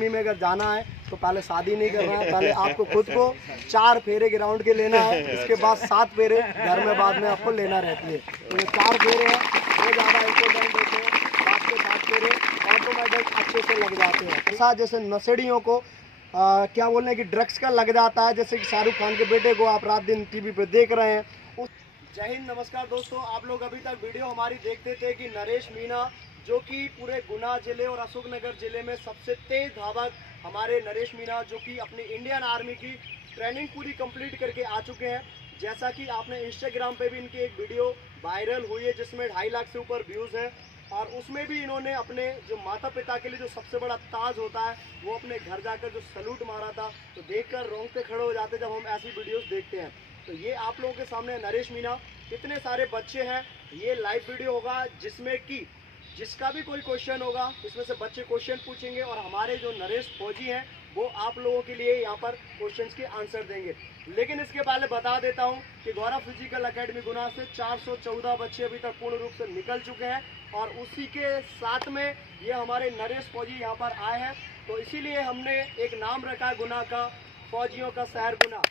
में अगर जाना है तो पहले शादी नहीं करना है, पहले आपको खुद को 4 फेरे ग्राउंड के लेना है, इसके बाद 7 फेरे घर में बाद में आपको लेना रहती है। तो ये 4 फेरे हैं वो ज़्यादा इम्पोर्टेंट होते हैं, बाद के 7 फेरे ऑटोमेटिक अच्छे से लग जाते हैं। ऐसा जैसे नशेड़ियों को क्या बोलने की ड्रग्स का लग जाता है, जैसे कि शाहरुख खान के बेटे को आप रात दिन टीवी पे देख रहे हैं। जय हिंद, नमस्कार दोस्तों, आप लोग अभी तक वीडियो हमारी देखते थे कि नरेश मीणा जो कि पूरे गुना जिले और अशोकनगर जिले में सबसे तेज धावक हमारे नरेश मीणा जो कि अपनी इंडियन आर्मी की ट्रेनिंग पूरी कंप्लीट करके आ चुके हैं। जैसा कि आपने इंस्टाग्राम पे भी इनकी एक वीडियो वायरल हुई है जिसमें 2.5 लाख से ऊपर व्यूज़ हैं, और उसमें भी इन्होंने अपने जो माता पिता के लिए जो सबसे बड़ा ताज होता है वो अपने घर जाकर जो सैल्यूट मारा था, तो देखकर रोंगटे खड़े हो जाते जब हम ऐसी वीडियोस देखते हैं। तो ये आप लोगों के सामने नरेश मीणा, कितने सारे बच्चे हैं, ये लाइव वीडियो होगा जिसमें कि जिसका भी कोई क्वेश्चन होगा इसमें से बच्चे क्वेश्चन पूछेंगे और हमारे जो नरेश फौजी हैं वो आप लोगों के लिए यहाँ पर क्वेश्चंस के आंसर देंगे। लेकिन इसके पहले बता देता हूँ कि गौरव फिजिकल एकेडमी गुना से 414 बच्चे अभी तक पूर्ण रूप से निकल चुके हैं, और उसी के साथ में ये हमारे नरेश फौजी यहाँ पर आए हैं। तो इसीलिए हमने एक नाम रखा है गुना का, फौजियों का शहर गुना।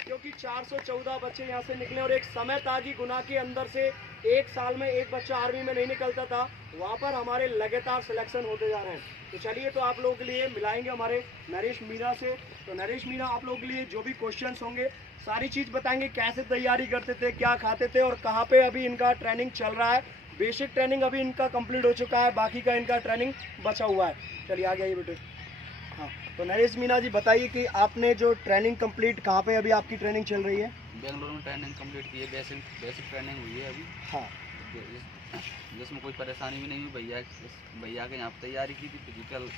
क्योंकि 414 बच्चे यहाँ से निकले, और एक समय था कि गुना के अंदर से एक साल में एक बच्चा आर्मी में नहीं निकलता था, वहाँ पर हमारे लगातार सिलेक्शन होते जा रहे हैं। तो चलिए, तो आप लोगों के लिए मिलाएंगे हमारे नरेश मीणा से। तो नरेश मीणा आप लोगों के लिए जो भी क्वेश्चंस होंगे सारी चीज़ बताएंगे, कैसे तैयारी करते थे, क्या खाते थे और कहाँ पे अभी इनका ट्रेनिंग चल रहा है। बेसिक ट्रेनिंग अभी इनका कंप्लीट हो चुका है, बाकी का इनका ट्रेनिंग बचा हुआ है। चलिए आगे आइए बेटे। हाँ, तो नरेश मीणा जी बताइए कि आपने जो ट्रेनिंग कंप्लीट, कहाँ पे अभी आपकी ट्रेनिंग चल रही है? बेंगलुरु में ट्रेनिंग कंप्लीट की है, बेसिक ट्रेनिंग हुई है अभी। हाँ, जिसमें कोई परेशानी भी नहीं हुई। भैया के यहाँ तैयारी की थी, फिजिकल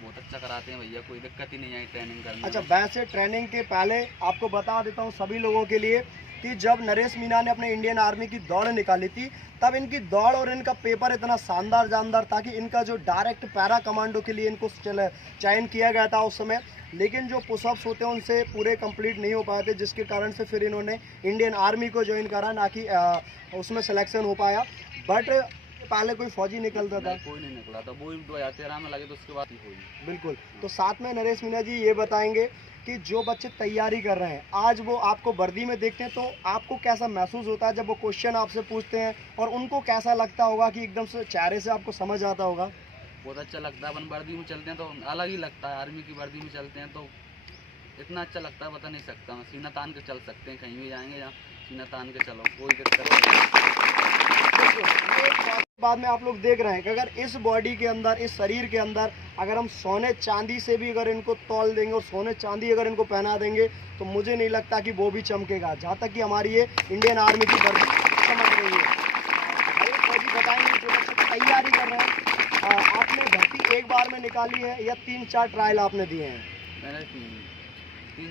बहुत अच्छा कराते हैं भैया, कोई दिक्कत ही नहीं आई ट्रेनिंग करने। अच्छा, वैसे ट्रेनिंग के पहले आपको बता देता हूँ सभी लोगों के लिए कि जब नरेश मीणा ने अपने इंडियन आर्मी की दौड़ निकाली थी तब इनकी दौड़ और इनका पेपर इतना शानदार था कि इनका जो डायरेक्ट पैरा कमांडो के लिए इनको चयन किया गया था उस समय, लेकिन जो पुशअप्स होते हैं उनसे पूरे कंप्लीट नहीं हो पाए थे, जिसके कारण से फिर इन्होंने इंडियन आर्मी को ज्वाइन करा, ना कि उसमें सिलेक्शन हो पाया। बट पहले कोई फौजी निकलता था? कोई नहीं निकला था, वो 2013 में लगे तो उसके बाद ही हुई। बिल्कुल। तो साथ में नरेश मीणा जी ये बताएंगे कि जो बच्चे तैयारी कर रहे हैं आज वो आपको वर्दी में देखते हैं, तो आपको कैसा महसूस होता है जब वो क्वेश्चन आपसे पूछते हैं, और उनको कैसा लगता होगा कि एकदम से चेहरे से आपको समझ आता होगा? बहुत अच्छा लगता है। अपन वर्दी में चलते हैं तो अलग ही लगता है, आर्मी की वर्दी में चलते हैं तो इतना अच्छा लगता है, बता नहीं सकता। मैं सीना तान के चल सकते हैं, कहीं भी जाएंगे यहाँ सीना तान के चलो, कोई दिक्कत नहीं। बाद में आप लोग देख रहे हैं कि अगर इस बॉडी के अंदर, इस शरीर के अंदर अगर हम सोने चांदी से भी अगर इनको तौल देंगे और सोने चांदी अगर इनको पहना देंगे तो मुझे नहीं लगता कि वो भी चमकेगा, जहाँ तक कि हमारी ये इंडियन आर्मी की वर्दी चमक रही है। फौजी बताएंगे जो बच्चे तैयारी कर रहे हैं, आपने भर्ती एक बार में निकाली है या 3-4 ट्रायल आपने दिए हैं? मैंने 3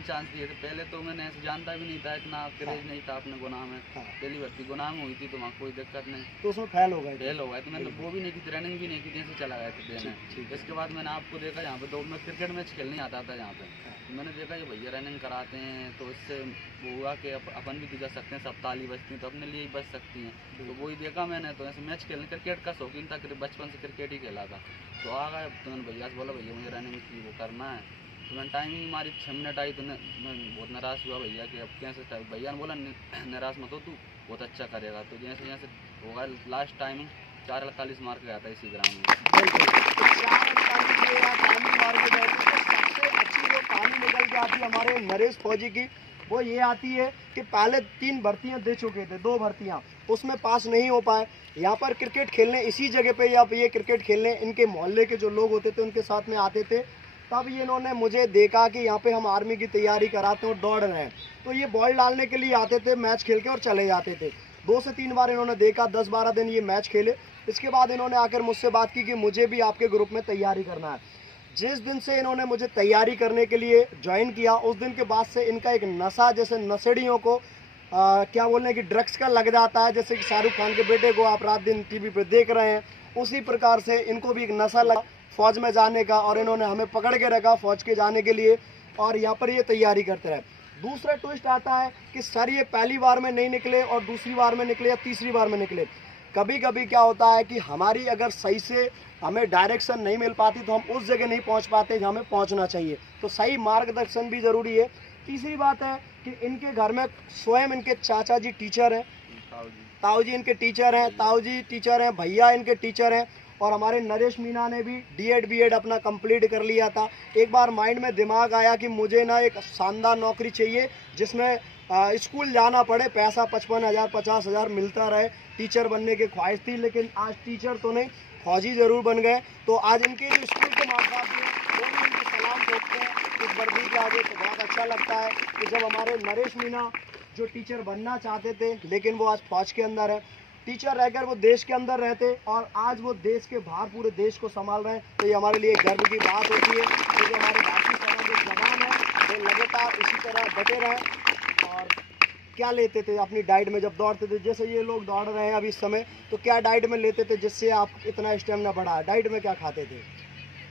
चांस दिए थे। पहले तो मैंने ऐसे जानता भी नहीं था, इतना क्रेज नहीं था अपने गुनाह में। पहली भर्ती गुनाह में हुई थी तो वहाँ कोई दिक्कत नहीं, तो उसमें फेल हो गए तो मैंने वो भी नहीं की, ट्रेनिंग भी नहीं की, जैसे चला गया था देने। इसके बाद मैंने आपको देखा यहाँ पे, तो मैं क्रिकेट मैच खेलने आता था यहाँ पे, तो मैंने देखा ये भैया रनिंग कराते हैं, तो इससे वो हुआ कि अपन भी तो जा सकते हैं, सब ताली बजती हैं तो अपने लिए ही बच सकती हैं। तो वही देखा मैंने, तो ऐसे मैच खेलने, क्रिकेट का शौकीन था, बचपन से क्रिकेट ही खेला था। तो आ गया, तो मैंने भैया से बोला भैया मुझे रनिंग की वो करना है, तो मैंने टाइमिंग हमारी 6 मिनट आई, तो मैं बहुत नाराज़ हुआ भैया कि अब कैसे। भैया ने बोला नाराज़ मत हो, तू बहुत अच्छा करेगा। तो जैसे जैसे होगा, लास्ट टाइमिंग 4:48 मार के गया था इसी ग्राउंड में। सबसे अच्छी जो कहानी निकल के आती है हमारे नरेश फौजी की, वो ये आती है कि पहले 3 भर्तियाँ दे चुके थे, 2 भर्तियाँ उसमें पास नहीं हो पाए। यहाँ पर क्रिकेट खेलने इसी जगह पे, या ये क्रिकेट खेलने इनके मोहल्ले के जो लोग होते थे उनके साथ में आते थे, तब ये इन्होंने मुझे देखा कि यहाँ पे हम आर्मी की तैयारी कराते हैं और दौड़ रहे हैं, तो ये बॉल डालने के लिए आते थे, मैच खेल के और चले जाते थे। 2 से 3 बार इन्होंने देखा, 10-12 दिन ये मैच खेले। इसके बाद इन्होंने आकर मुझसे बात की कि मुझे भी आपके ग्रुप में तैयारी करना है। जिस दिन से इन्होंने मुझे तैयारी करने के लिए ज्वाइन किया, उस दिन के बाद से इनका एक नशा, जैसे नशेड़ियों को क्या बोलने की ड्रग्स का लग जाता है, जैसे कि शाहरुख खान के बेटे को आप रात दिन टीवी पे देख रहे हैं, उसी प्रकार से इनको भी एक नशा लगा फौज में जाने का, और इन्होंने हमें पकड़ के रखा फौज के जाने के लिए, और यहाँ पर ये तैयारी करते रहे। दूसरा ट्विस्ट आता है कि सर ये पहली बार में नहीं निकले और दूसरी बार में निकले या तीसरी बार में निकले। कभी कभी क्या होता है कि हमारी अगर सही से हमें डायरेक्शन नहीं मिल पाती तो हम उस जगह नहीं पहुंच पाते जहाँ हमें पहुंचना चाहिए, तो सही मार्गदर्शन भी ज़रूरी है। तीसरी बात है कि इनके घर में स्वयं इनके चाचा जी टीचर हैं, ताऊ जी इनके टीचर हैं, ताऊ जी टीचर हैं, भैया इनके टीचर हैं, और हमारे नरेश मीना ने भी D.Ed B.Ed अपना कंप्लीट कर लिया था। एक बार माइंड में दिमाग आया कि मुझे ना एक शानदार नौकरी चाहिए जिसमें स्कूल जाना पड़े, पैसा 55,000 50,000 मिलता रहे, टीचर बनने की ख्वाहिश थी, लेकिन आज टीचर तो नहीं फौजी ज़रूर बन गए। तो आज इनके जो स्कूल के माँ बाप हैं वो भी इनके सलाम ठोकते हैं इस वर्दी के आगे, तो बहुत अच्छा लगता है कि जब हमारे नरेश मीना जो टीचर बनना चाहते थे लेकिन वो आज फौज के अंदर है, टीचर रहकर वो देश के अंदर रहते और आज वो देश के बाहर पूरे देश को संभाल रहे हैं, तो ये हमारे लिए गर्व की बात होती है। तो जो हमारे भारतीय सेना के जवान हैं वो लगातार इसी तरह डटे रहें। और क्या लेते थे अपनी डाइट में जब दौड़ते थे, जैसे ये लोग दौड़ रहे हैं अभी इस समय, तो क्या डाइट में लेते थे जिससे आप इतना स्टेमिना बढ़ा? डाइट में क्या खाते थे?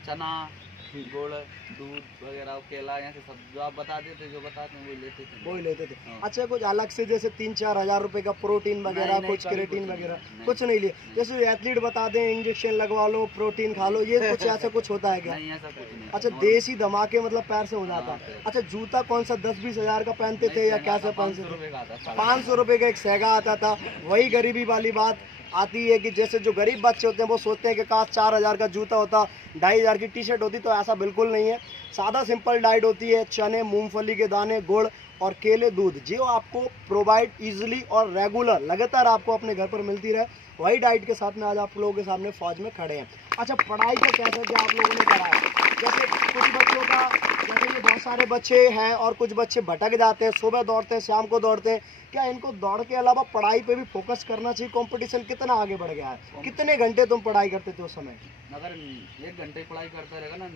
चना, गुड़, दूध वगैरह, केला, ऐसे सब जो आप बताते थे, जो बताते हैं वही लेते थे। वही लेते थे। हाँ। अच्छा, कुछ अलग से जैसे 3-4 हज़ार रुपए का प्रोटीन वगैरह, नहीं, कुछ कभी क्रेटीन कुछ वगैरह नहीं, कुछ नहीं लिए? जैसे एथलीट बताते हैं इंजेक्शन लगवा लो, प्रोटीन खा लो, ये कुछ ऐसा कुछ होता है क्या? नहीं, ऐसा कुछ नहीं। अच्छा, देसी धमाके मतलब पैर से हो जाता हाँ, है। अच्छा, जूता कौन सा 10-20 हज़ार का पहनते थे या कैसे पहनते 500 थे? रुपये का आता था। 500 रुपये का एक सेगा आता था। वही गरीबी वाली बात आती है कि जैसे जो गरीब बच्चे होते हैं वो सोचते हैं कि काश 4,000 का जूता होता, 2,500 की टी शर्ट होती, तो ऐसा बिल्कुल नहीं है। सादा सिंपल डाइट होती है, चने, मूंगफली के दाने, गुड़ और केले, दूध, जो आपको प्रोवाइड इजीली और रेगुलर लगातार आपको अपने घर पर मिलती रहे, वही डाइट के साथ में आज आप लोगों के सामने फौज में खड़े हैं। अच्छा, पढ़ाई का कैसा क्या आप लोगों ने करा है? जैसे कुछ बच्चों का, जैसे ये बहुत सारे बच्चे हैं और कुछ बच्चे भटक जाते हैं, सुबह दौड़ते हैं, शाम को दौड़ते हैं, क्या इनको दौड़ के अलावा पढ़ाई पे भी फोकस करना चाहिए? कंपटीशन कितना आगे बढ़ गया है? कितने घंटे तुम पढ़ाई करते थे उस समय? अगर 1 घंटे पढ़ाई करता रहेगा ना,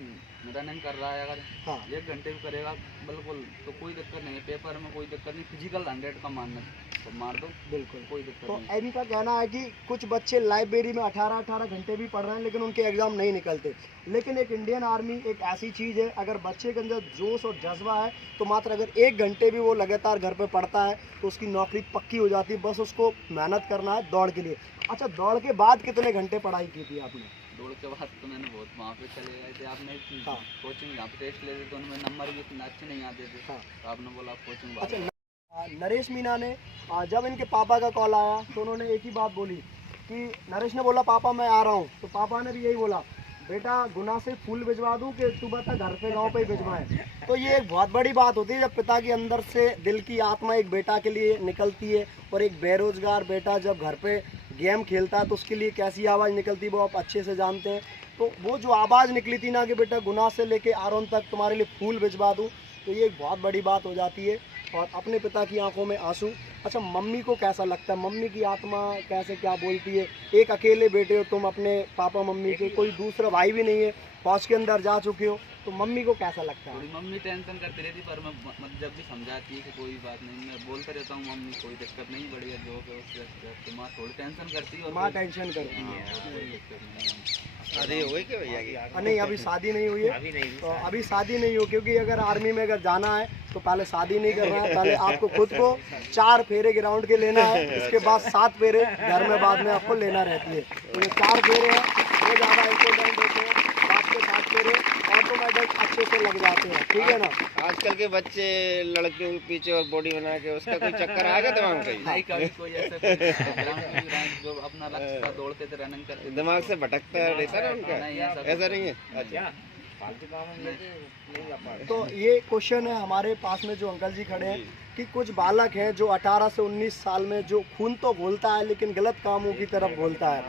रनिंग कर रहा है, अगर हाँ 1 घंटे भी करेगा बिल्कुल, तो कोई दिक्कत नहीं है। पेपर में कोई दिक्कत नहीं, फिजिकल 100 का मारना तो मार दो, बिल्कुल। कोई दिक्कत तो नहीं। इनका कहना है कि कुछ बच्चे लाइब्रेरी में 18-18 घंटे भी पढ़ रहे हैं लेकिन उनके एग्ज़ाम नहीं निकलते। लेकिन एक इंडियन आर्मी एक ऐसी चीज़ है, अगर बच्चे के अंदर जोश और जज्बा है तो मात्र अगर 1 घंटे भी वो लगातार घर पे पढ़ता है तो उसकी नौकरी पक्की हो जाती है। बस उसको मेहनत करना है दौड़ के लिए। अच्छा, दौड़ के बाद कितने घंटे पढ़ाई की थी आपने? दौड़ के बाद तो मैंने बहुत वहाँ पे चले गए थे। आपने हाँ। कोचिंग जहाँ पे टेस्ट लेते थे उनमें नंबर भी इतने अच्छे नहीं आते थे, हाँ। तो आपने बोला कोचिंग। अच्छा, नरेश मीना ने जब इनके पापा का कॉल आया तो उन्होंने एक ही बात बोली कि नरेश ने बोला पापा मैं आ रहा हूँ, तो पापा ने भी यही बोला बेटा गुना से फूल भिजवा दूँ कि तू बता घर पे गांव पे ही भिजवाएं। तो ये एक बहुत बड़ी बात होती है जब पिता के अंदर से दिल की आत्मा एक बेटा के लिए निकलती है, और एक बेरोजगार बेटा जब घर पे गेम खेलता है तो उसके लिए कैसी आवाज़ निकलती है वो आप अच्छे से जानते हैं। तो वो जो आवाज़ निकली थी ना कि बेटा गुना से लेके आरोन तक तुम्हारे लिए फूल भिजवा दूँ, तो ये एक बहुत बड़ी बात हो जाती है। और अपने पिता की आंखों में आंसू। अच्छा, मम्मी को कैसा लगता है? मम्मी की आत्मा कैसे क्या बोलती है? एक अकेले बेटे हो तुम अपने पापा मम्मी के, कोई दूसरा भाई भी नहीं है, फौज के अंदर जा चुके हो, तो मम्मी को कैसा लगता है? थोड़ी मम्मी टेंशन करती रहती, पर मैं जब भी समझाती है कि कोई बात नहीं, मैं बोलता रहता हूँ मम्मी कोई दिक्कत नहीं, बढ़िया जो है उससे, तो माँ थोड़ी टेंशन करती है। और माँ टेंशन करती है। कोई दिक्कत नहीं है। शादी हो गई क्या भैया की? नहीं, अभी शादी नहीं हुई है। तो अभी शादी नहीं हो, क्योंकि अगर आर्मी में अगर जाना है तो पहले शादी नहीं करना है, पहले आपको खुद को 4 फेरे ग्राउंड के लेना है, इसके बाद 7 फेरे घर में बाद में आपको लेना रहती है। तो ये 4 फेरे हैं, वो ज़्यादा इम्पोर्टेंट होते हैं। बाद के 7 फेरे ऑटोमेटिक अच्छे से लग जाते हैं, ठीक है ना? आजकल के बच्चे लड़कियों के पीछे और बॉडी बना के उसका कोई चक्कर आ गया दिमाग में? नहीं, कभी कोई ऐसा ग्राउंड जो अपना लक्ष्य था, दौड़ते थे, रनिंग करते थे। दिमाग से भटकता रहता ना उनका? नहीं, ऐसा नहीं है? अच्छा, तो ये क्वेश्चन है हमारे पास में जो अंकल जी खड़े हैं कि कुछ बालक हैं जो 18 से 19 साल में जो खून तो घोलता है लेकिन गलत कामों की तरफ घोलता है,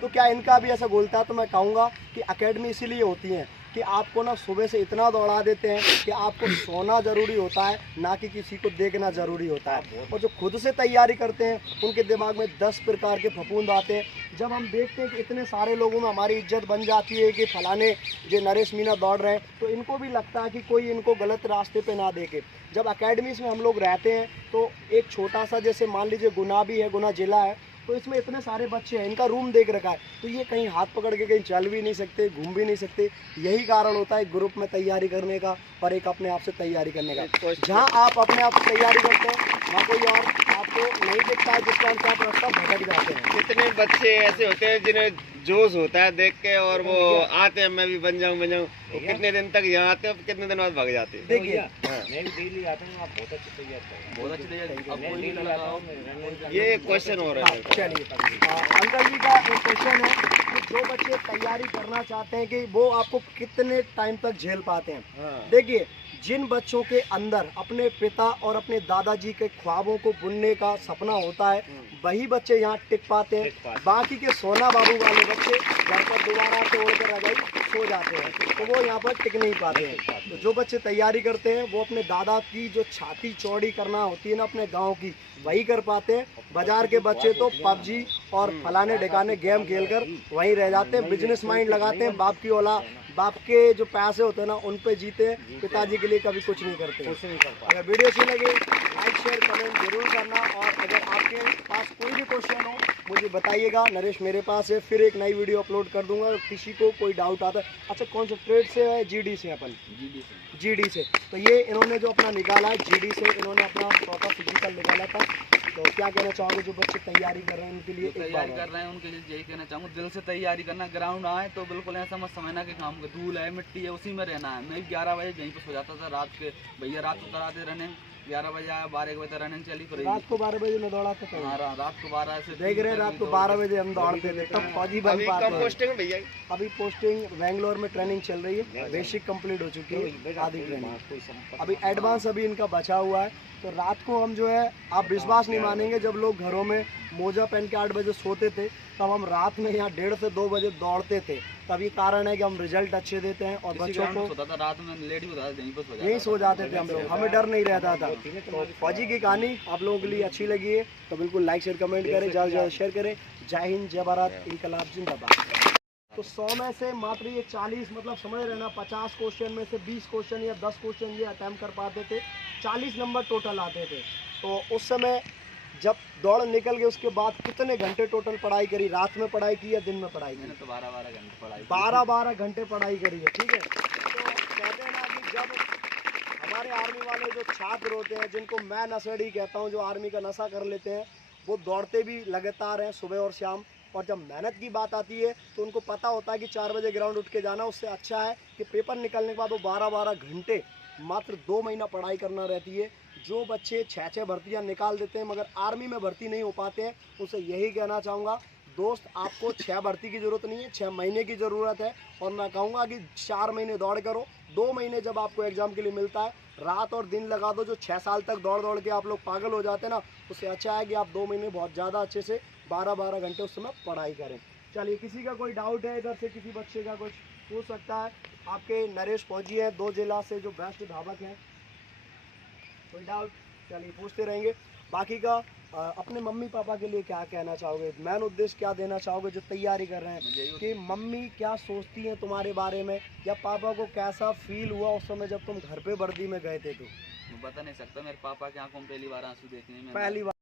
तो क्या इनका भी ऐसा घोलता है? तो मैं कहूँगा कि एकेडमी इसीलिए होती है कि आपको ना सुबह से इतना दौड़ा देते हैं कि आपको सोना ज़रूरी होता है, ना कि किसी को देखना ज़रूरी होता है। और जो खुद से तैयारी करते हैं उनके दिमाग में 10 प्रकार के फफूंद आते हैं। जब हम देखते हैं कि इतने सारे लोगों में हमारी इज्जत बन जाती है कि फलाने जो नरेश मीना दौड़ रहे हैं, तो इनको भी लगता है कि कोई इनको गलत रास्ते पे ना देखे। जब अकेडमीज़ में हम लोग रहते हैं तो एक छोटा सा, जैसे मान लीजिए गुना भी है, गुना ज़िला है, तो इसमें इतने सारे बच्चे हैं, इनका रूम देख रखा है, तो ये कहीं हाथ पकड़ के कहीं चल भी नहीं सकते, घूम भी नहीं सकते। यही कारण होता है ग्रुप में तैयारी करने का और एक अपने आप से तैयारी करने का। जहाँ आप अपने आप से तैयारी करते हैं वहाँ कोई और आपको नहीं दिखता है, जिसका आप रास्ता भटक जाते हैं। कितने बच्चे ऐसे होते हैं जिन्हें जोश होता है देख के और वो आते हैं मैं भी बन जाऊं वो कितने दिन तक यहाँ आते हैं, कितने दिन बाद भाग जाते हैं। देखिए मैं भी डेली आता हूँ, आप बहुत अच्छे तैयार करते हैं। बहुत अच्छी तैयारी अब मैं कोई भी डेली लगाओ। आता हूँ, रनिंग का ये क्वेश्चन हो रहा है। चलिए अंकल जी का एक क्वेश्चन है कि जो बच्चे तैयारी करना चाहते हैं कि वो आपको कितने टाइम तक झेल पाते हैं। हाँ। देखिए जिन बच्चों के अंदर अपने पिता और अपने दादाजी के ख्वाबों को बुनने का सपना होता है वही बच्चे यहाँ टिक पाते हैं। बाकी के सोना बाबू वाले बच्चे घर पर दोबारा से ओढ़कर रजाई सो जाते हैं, तो वो यहाँ पर टिक नहीं पाते हैं। तो जो बच्चे तैयारी करते हैं वो अपने दादा की जो छाती चौड़ी करना होती है ना अपने गांव की, वही कर पाते हैं। बाजार के बच्चे तो पबजी और फलाने ढिकाने गेम खेलकर वहीं रह जाते हैं, बिजनेस माइंड लगाते हैं, बाप के जो पैसे होते हैं ना उन पे जीते हैं, पिताजी के लिए कभी कुछ नहीं करते। अगर वीडियो अच्छी लगे लाइक शेयर कमेंट जरूर करना, और अगर आपके पास कोई भी क्वेश्चन हो मुझे बताइएगा। नरेश मेरे पास है, फिर एक नई वीडियो अपलोड कर दूंगा। किसी को कोई डाउट आता है, अच्छा कौन सा ट्रेड से है? जीडी से अपन जीडी से, तो ये इन्होंने जो अपना निकाला है जीडी से, इन्होंने अपना प्रॉपर फिजिकल निकाला था। तो क्या कहना चाहोगे जो बच्चे तैयारी कर रहे हैं उनके लिए? तैयारी कर रहे हैं उनके लिए यही कहना चाहूँगा, दिल से तैयारी करना। ग्राउंड आए तो बिल्कुल ऐसा मत समझना कि काम धूल है मिट्टी है उसी में रहना है। मैं 11 बजे यहीं पर सो जाता था रात के, भैया रात को कराते रनिंग, 11 बजे आया 12 बजे तक रनिंग चली फिर रात को 12 बजे में दौड़ा था। हाँ रात को 12 से देख रहे हैं, रात को 12 बजे हम दौड़ते थे, तब फौजी बन पाते हैं। पोस्टिंग भैया अभी पोस्टिंग बेंगलोर में ट्रेनिंग चल रही है, बेसिक कंप्लीट हो चुकी है, आधी ट्रेनिंग अभी एडवांस अभी इनका बचा हुआ है। तो रात को हम जो है, आप विश्वास नहीं मानेंगे, जब लोग घरों में मोजा पहन के 8 बजे सोते थे तब हम रात में यहाँ 1:30 से 2 बजे दौड़ते थे। तभी कारण है कि हम रिजल्ट अच्छे देते हैं और बच्चों को सोता था रात में लेट भी होता था, यहीं पर यहीं सो जाते थे हम लोग, हमें डर नहीं रहता था। तो फौजी की कहानी आप लोगों के लिए अच्छी लगी है तो बिल्कुल लाइक शेयर कमेंट करें, ज़्यादा से ज़्यादा शेयर करें। जय हिंद, जय भारत, इनकलाब जिंदाबाद। तो 100 में से मात्र ये 40, मतलब समझ रहे ना, 50 क्वेश्चन में से 20 क्वेश्चन या 10 क्वेश्चन ये अटैम्प्ट कर पाते थे, 40 नंबर टोटल आते थे। तो उस समय जब दौड़ निकल गए उसके बाद कितने घंटे टोटल पढ़ाई करी? रात में पढ़ाई की या दिन में पढ़ाई की? मैंने तो 12-12 घंटे पढ़ाई 12-12 घंटे पढ़ाई करी है, ठीक है। तो कहते हैं ना कि जब हमारे आर्मी वाले जो छात्र होते हैं, जिनको मैं नशेड़ी कहता हूँ, जो आर्मी का नशा कर लेते हैं, वो दौड़ते भी लगातार हैं सुबह और शाम। और जब मेहनत की बात आती है तो उनको पता होता है कि 4 बजे ग्राउंड उठ के जाना, उससे अच्छा है कि पेपर निकलने के बाद वो 12-12 घंटे मात्र 2 महीना पढ़ाई करना रहती है। जो बच्चे 6-6 भर्तियाँ निकाल देते हैं मगर आर्मी में भर्ती नहीं हो पाते हैं, उनसे यही कहना चाहूँगा दोस्त, आपको 6 भर्ती की ज़रूरत नहीं है, 6 महीने की ज़रूरत है। और मैं कहूँगा कि 4 महीने दौड़ करो, 2 महीने जब आपको एग्ज़ाम के लिए मिलता है रात और दिन लगा दो। जो 6 साल तक दौड़ दौड़ के आप लोग पागल हो जाते हैं ना, उससे अच्छा है कि आप 2 महीने बहुत ज़्यादा अच्छे से 12-12 घंटे उस समय पढ़ाई करें। चलिए, किसी का कोई डाउट है इधर से, किसी बच्चे का कुछ पूछ सकता है। आपके नरेश फौजी हैं 2 जिला से जो बेस्ट धावक हैं, कोई डाउट? चलिए पूछते रहेंगे। बाकी का अपने मम्मी पापा के लिए क्या कहना चाहोगे? मेन उद्देश्य क्या देना चाहोगे जो तैयारी कर रहे हैं, कि मम्मी क्या सोचती हैं तुम्हारे बारे में, या पापा को कैसा फील हुआ उस समय जब तुम घर पे वर्दी में गए थे? तो मैं बता नहीं सकता, मेरे पापा की आंखों में पहली बार आंसू देखने में पहली बार